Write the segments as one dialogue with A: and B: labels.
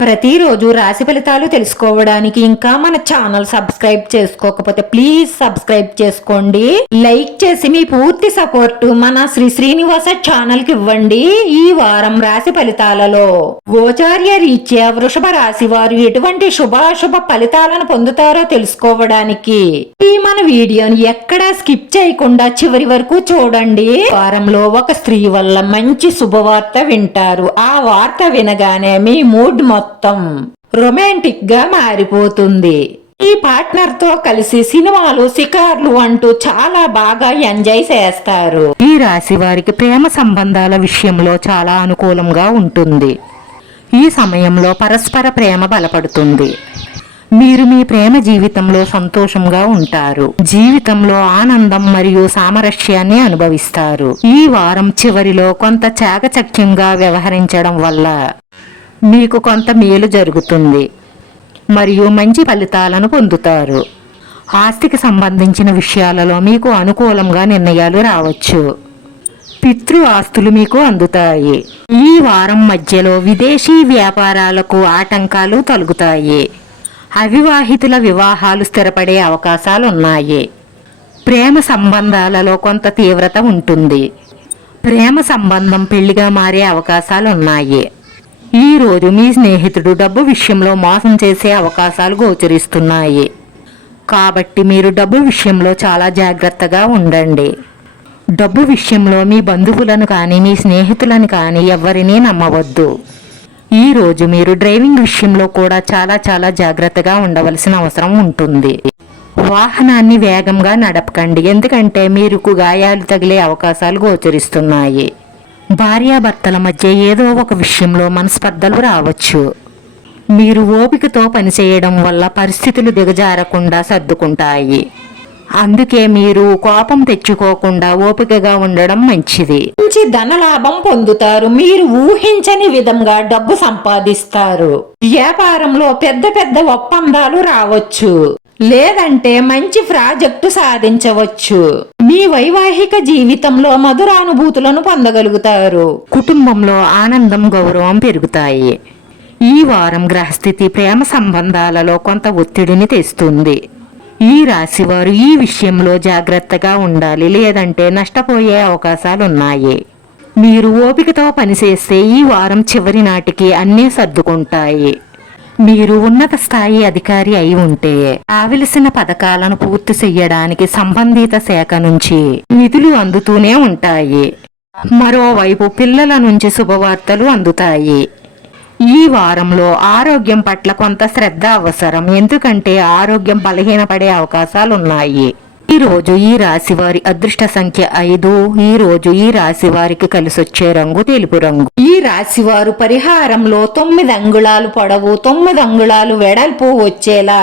A: ప్రతిరోజు రాశి ఫలితాలు తెలుసుకోవడానికి ఇంకా మన ఛానల్ సబ్స్క్రైబ్ చేసుకోకపోతే ప్లీజ్ సబ్స్క్రైబ్ చేసుకోండి. లైక్ చేసి మీ పూర్తి సపోర్ట్ మన శ్రీ శ్రీనివాస ఛానల్కి ఇవ్వండి ఈ వారం రాశి ఫలితాలలో. గోచార్య రీత్యా వృషభ రాశి వారు ఎటువంటి శుభాశుభ ఫలితాలను పొందుతారో తెలుసుకోవడానికి ఈ మన వీడియోని ఎక్కడా స్కిప్ చేయకుండా చివరి వరకు చూడండి. వారంలో ఒక స్త్రీ వల్ల మంచి శుభవార్త వింటారు. ఆ వార్త వినగానే మీ మూడ్ మొత్తం రొమాంటిక్గా మారిపోతుంది. ఈ పార్ట్నర్తో కలిసి సినిమాలు షికార్లు అంటూ చాలా బాగా ఎంజాయ్ చేస్తారు. ఈ రాశి వారికి ప్రేమ సంబంధాల విషయంలో చాలా అనుకూలంగా ఉంటుంది. ఈ సమయంలో పరస్పర ప్రేమ బలపడుతుంది. మీరు మీ ప్రేమ జీవితంలో సంతోషంగా ఉంటారు. జీవితంలో ఆనందం మరియు సామరస్యాన్ని అనుభవిస్తారు. ఈ వారం చివరిలో కొంత చాకచక్యంగా వ్యవహరించడం వల్ల మీకు కొంత మేలు జరుగుతుంది. మరియు మంచి ఫలితాలను పొందుతారు. ఆస్తికి సంబంధించిన విషయాలలో మీకు అనుకూలంగా నిర్ణయాలు రావచ్చు. పితృ ఆస్తులు మీకు అందుతాయి. ఈ వారం మధ్యలో విదేశీ వ్యాపారాలకు ఆటంకాలు తొలగుతాయి. అవివాహితుల వివాహాలు స్థిరపడే అవకాశాలు ఉన్నాయి ప్రేమ సంబంధాలలో కొంత తీవ్రత ఉంటుంది. ప్రేమ సంబంధం పెళ్ళిగా మారే అవకాశాలు ఉన్నాయి ఈ రోజు మీ స్నేహితుడు డబ్బు విషయంలో మోసం చేసే అవకాశాలు గోచరిస్తున్నాయి. కాబట్టి మీరు డబ్బు విషయంలో చాలా జాగ్రత్తగా ఉండండి. డబ్బు విషయంలో మీ బంధువులను కానీ మీ స్నేహితులను కానీ ఎవరిని నమ్మవద్దు. ఈ రోజు మీరు డ్రైవింగ్ విషయంలో కూడా చాలా చాలా జాగ్రత్తగా ఉండవలసిన అవసరం ఉంటుంది. వాహనాన్ని వేగంగా నడపకండి. ఎందుకంటే మీరు గాయాలు తగిలే అవకాశాలు గోచరిస్తున్నాయి. భార్యాభర్తల మధ్య ఏదో ఒక విషయంలో మనస్పర్ధలు రావచ్చు. మీరు ఓపికతో పనిచేయడం వల్ల పరిస్థితులు దిగజారకుండా సర్దుకుంటాయి. అందుకే మీరు కోపం తెచ్చుకోకుండా ఓపికగా ఉండడం మంచిది. మంచి ధన లాభం పొందుతారు. మీరు ఊహించని విధంగా డబ్బు సంపాదిస్తారు. వ్యాపారంలో పెద్ద పెద్ద ఒప్పందాలు రావచ్చు. లేదంటే మంచి ప్రాజెక్టు సాధించవచ్చు. మీ వైవాహిక జీవితంలో మధురానుభూతులను పొందగలుగుతారు. కుటుంబంలో ఆనందం గౌరవం పెరుగుతాయి. ఈ వారం గ్రహస్థితి ప్రేమ సంబంధాలలో కొంత ఒత్తిడిని తెస్తుంది. ఈ రాశివారు ఈ విషయంలో జాగ్రత్తగా ఉండాలి లేదంటే నష్టపోయే అవకాశాలు ఉన్నాయి మీరు ఓపికతో పనిచేస్తే ఈ వారం చివరి నాటికి అన్నీ సర్దుకుంటాయి. మీరు ఉన్నత స్థాయి అధికారి అయి ఉంటే కావలసిన పథకాలను పూర్తి చెయ్యడానికి సంబంధిత శాఖ నుంచి నిధులు అందుతూనే ఉంటాయి. మరోవైపు పిల్లల నుంచి శుభవార్తలు అందుతాయి. ఈ వారంలో ఆరోగ్యం పట్ల కొంత శ్రద్ధ అవసరం. ఎందుకంటే ఆరోగ్యం బలహీనపడే అవకాశాలు ఈరోజు ఈ రాశి వారి అదృష్ట సంఖ్య ఐదు. ఈ రోజు ఈ రాశి వారికి కలిసొచ్చే రంగు తెలుపు రంగు. ఈ రాశి వారు పరిహారంలో తొమ్మిది అంగుళాలు పొడవు తొమ్మిది అంగుళాలు వెడల్పు వచ్చేలా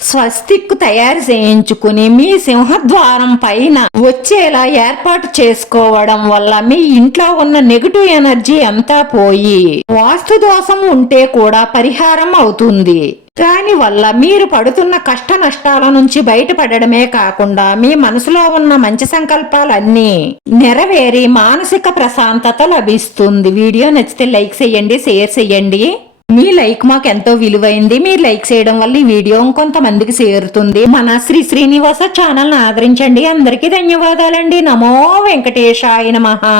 A: స్వస్తిక్ తయారు చేయించుకుని మీ సింహద్వారం పైన వచ్చేలా ఏర్పాటు చేసుకోవడం వల్ల మీ ఇంట్లో ఉన్న నెగటివ్ ఎనర్జీ అంతా పోయి వాస్తు దోషం ఉంటే కూడా పరిహారం అవుతుంది. దాని వల్ల మీరు పడుతున్న కష్ట నష్టాల నుంచి బయటపడడమే కాకుండా మీ మనసులో ఉన్న మంచి సంకల్పాలన్నీ నెరవేరి మానసిక ప్రశాంతత లభిస్తుంది. వీడియో నచ్చితే లైక్ చేయండి షేర్ చేయండి. మీ లైక్ మాకు ఎంతో విలువైంది. మీరు లైక్ చేయడం వల్ల ఈ వీడియో ఇంకొంతమందికి చేరుతుంది. మన శ్రీ శ్రీనివాస ఛానల్ ఆదరించండి. అందరికీ ధన్యవాదాలండి. నమో వెంకటేశాయ మహా